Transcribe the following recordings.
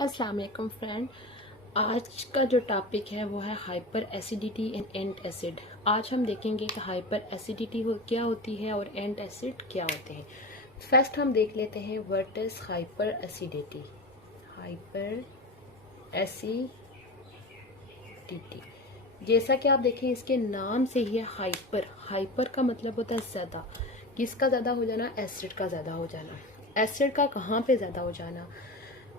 अस्सलाम वालेकुम फ्रेंड। आज का जो टॉपिक है वो है hyper acidity and ant acid. आज हम देखेंगे कि हाइपर एसिडिटी क्या होती है और एंट एसिड क्या होते हैं। फर्स्ट हम देख लेते हैं what is hyper acidity. Hyper acidity, जैसा कि आप देखें इसके नाम से ही है हाइपर। हाइपर का मतलब होता है ज़्यादा। किसका ज़्यादा हो जाना? एसिड का ज़्यादा हो जाना। एसिड का कहाँ पे ज़्यादा हो जाना?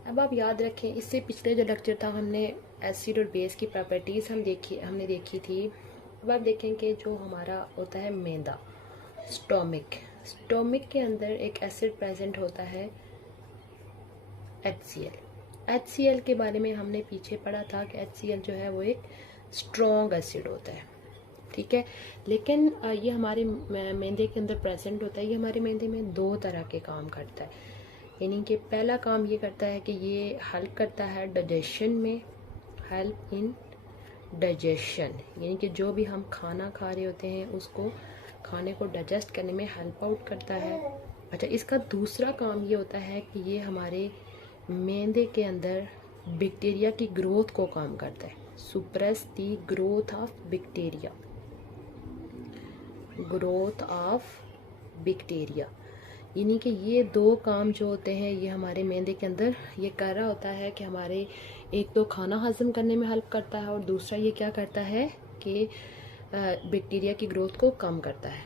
अब आप याद रखें, इससे पिछले जो लेक्चर था हमने एसिड और बेस की प्रॉपर्टीज़ हमने देखी थी। अब आप देखें कि जो हमारा होता है मैदा, स्टोमिक के अंदर एक एसिड प्रेजेंट होता है HCl के बारे में हमने पीछे पढ़ा था कि HCl जो है वो एक स्ट्रॉन्ग एसिड होता है, ठीक है। लेकिन ये हमारे मैदे के अंदर प्रेजेंट होता है। ये हमारे मैदे में दो तरह के काम करता है। यानी कि पहला काम ये करता है कि ये हेल्प करता है डाइजेशन में, हेल्प इन डाइजेशन, यानी कि जो भी हम खाना खा रहे होते हैं उसको खाने को डाइजेस्ट करने में हेल्प आउट करता है। अच्छा, इसका दूसरा काम ये होता है कि ये हमारे मैदे के अंदर बैक्टीरिया की ग्रोथ को काम करता है। Suppress the growth of bacteria, यानी कि ये दो काम जो होते हैं ये हमारे मैदे के अंदर ये कर रहा होता है कि हमारे एक तो खाना हजम करने में हेल्प करता है और दूसरा ये क्या करता है कि बैक्टीरिया की ग्रोथ को कम करता है।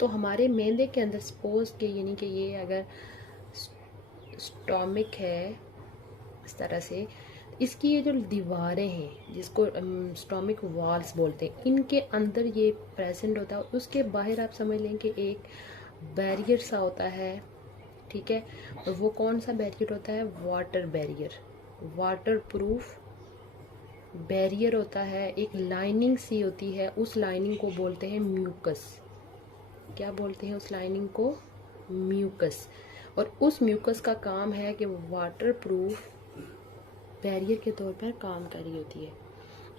तो हमारे मैदे के अंदर सपोज के यानी कि ये अगर स्टोमिक है इस तरह से, इसकी ये जो दीवारें हैं जिसको स्टोमिक वॉल्स बोलते हैं, इनके अंदर ये प्रेजेंट होता है। उसके बाहर आप समझ लें कि एक बैरियर सा होता है, ठीक है। और वो कौन सा बैरियर होता है? Water barrier, water proof barrier होता है। एक लाइनिंग सी होती है, उस लाइनिंग को बोलते हैं म्यूकस। क्या बोलते हैं उस लाइनिंग को? म्यूकस। और उस म्यूकस का काम है कि वो वाटर प्रूफ बैरियर के तौर पर काम कर रही होती है।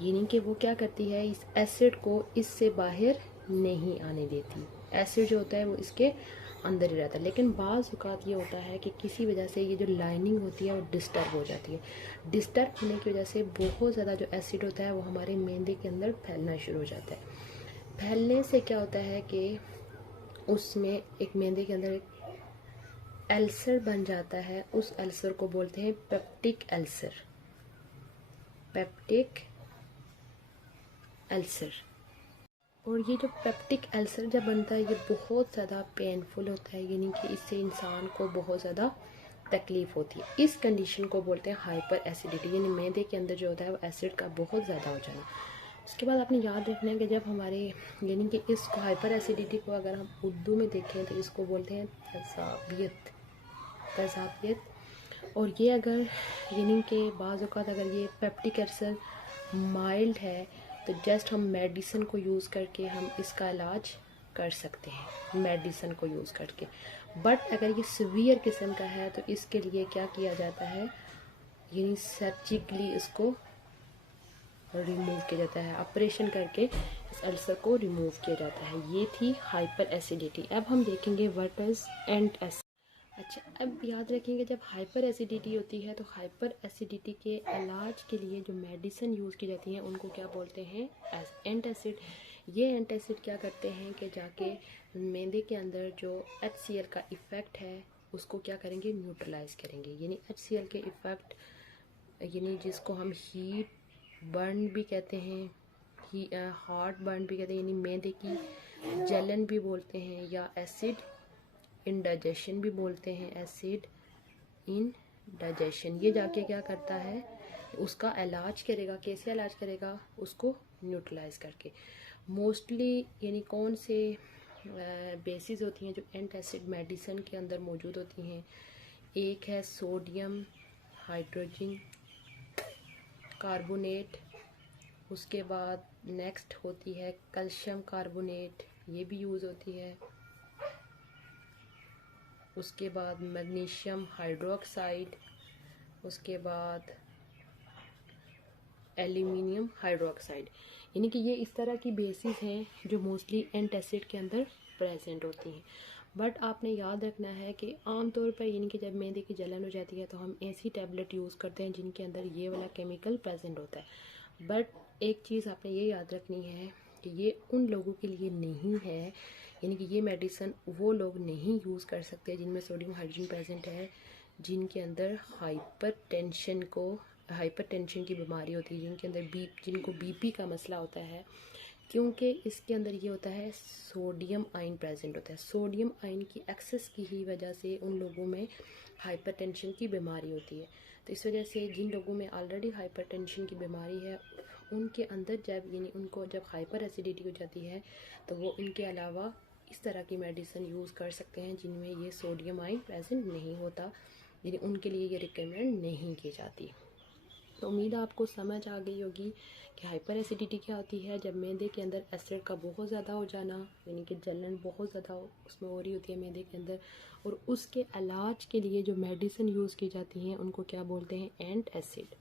यानी कि वो क्या करती है, इस एसिड को इससे बाहर नहीं आने देती। एसिड जो होता है वो इसके अंदर ही रहता है। लेकिन बाज़ औक़ात ये होता है कि किसी वजह से ये जो लाइनिंग होती है वो डिस्टर्ब हो जाती है। डिस्टर्ब होने की वजह से बहुत ज़्यादा जो एसिड होता है वो हमारे मैदे के अंदर फैलना शुरू हो जाता है। फैलने से क्या होता है कि उसमें एक मैदे के अंदर एक अल्सर बन जाता है। उस अल्सर को बोलते हैं पेप्टिक अल्सर, पेप्टिक अल्सर। और ये जो पेप्टिक अल्सर जब बनता है ये बहुत ज़्यादा पेनफुल होता है, यानी कि इससे इंसान को बहुत ज़्यादा तकलीफ़ होती है। इस कंडीशन को बोलते हैं हाइपर एसिडिटी, यानी मैदे के अंदर जो होता है वो एसिड का बहुत ज़्यादा हो जाना। उसके बाद आपने याद रखना है कि जब हमारे यानी कि इसको हाइपर एसिडिटी को अगर हम उर्दू में देखें तो इसको बोलते हैं तज़ाबियत। और ये अगर यानी कि बाज़ औक़ात अगर ये पेप्टिक अल्सर माइल्ड है तो जस्ट हम मेडिसिन को यूज़ करके हम इसका इलाज कर सकते हैं, मेडिसिन को यूज़ करके। बट अगर ये सीवियर किस्म का है तो इसके लिए क्या किया जाता है, यानी सर्जिकली इसको रिमूव किया जाता है, ऑपरेशन करके इस अल्सर को रिमूव किया जाता है। ये थी हाइपर एसिडिटी। अब हम देखेंगे व्हाट इज एंट एसिड। अच्छा, अब याद रखेंगे जब हाइपर एसिडिटी होती है तो हाइपर एसिडिटी के इलाज के लिए जो मेडिसिन यूज़ की जाती हैं उनको क्या बोलते हैं? एंट एसिड। ये एंट एसिड क्या करते हैं कि जाके मैदे के अंदर जो HCl का इफ़ेक्ट है उसको क्या करेंगे? न्यूट्रलाइज करेंगे। यानी HCl के इफ़ेक्ट, यानी जिसको हम हीट बर्न भी कहते हैं, हार्ट बर्न भी कहते हैं, यानी मैदे की जलन भी बोलते हैं, या एसिड इंडाइजेशन भी बोलते हैं। एसिड इन डाइजेशन ये जाके क्या करता है, उसका इलाज करेगा। कैसे इलाज करेगा? उसको न्यूट्रलाइज करके। मोस्टली यानी कौन से बेसिस होती हैं जो एंट एसिड मेडिसिन के अंदर मौजूद होती हैं? एक है सोडियम हाइड्रोजन कार्बोनेट, उसके बाद नेक्स्ट होती है कैल्शियम कार्बोनेट, ये भी यूज़ होती है। उसके बाद मैग्नीशियम हाइड्रोक्साइड, उसके बाद एल्यूमिनियम हाइड्रोक्साइड। यानी कि ये इस तरह की बेसिस हैं जो मोस्टली एंट एसिड के अंदर प्रेजेंट होती हैं। बट आपने याद रखना है कि आम तौर पर यानी कि जब मैदे की जलन हो जाती है तो हम ऐसी टैबलेट यूज़ करते हैं जिनके अंदर ये वाला केमिकल प्रेजेंट होता है। बट एक चीज़ आपने ये याद रखनी है कि ये उन लोगों के लिए नहीं है, यानी कि ये मेडिसिन वो लोग नहीं यूज़ कर सकते जिनमें सोडियम हाइड्रोजन प्रेजेंट है, जिनके अंदर हाइपरटेंशन की बीमारी होती है, जिनके अंदर जिनको बीपी का मसला होता है, क्योंकि इसके अंदर ये होता है सोडियम आयन प्रेजेंट होता है। सोडियम आयन की एक्सेस की ही वजह से उन लोगों में हाइपरटेंशन की बीमारी होती है। तो इस वजह से जिन लोगों में ऑलरेडी हाइपरटेंशन की बीमारी है उनके अंदर जब यानी उनको जब हाइपर एसिडिटी हो जाती है तो वो इनके अलावा इस तरह की मेडिसिन यूज़ कर सकते हैं जिनमें ये सोडियम आयन प्रेजेंट नहीं होता, यानी उनके लिए ये रिकमेंड नहीं की जाती। तो उम्मीद है आपको समझ आ गई होगी कि हाइपर एसिडिटी क्या होती है। जब मैदे के अंदर एसिड का बहुत ज़्यादा हो जाना, यानी कि जलन बहुत ज़्यादा उसमें हो रही होती है मैदे के अंदर, और उसके इलाज के लिए जो मेडिसिन यूज़ की जाती हैं उनको क्या बोलते हैं, एंटासिड।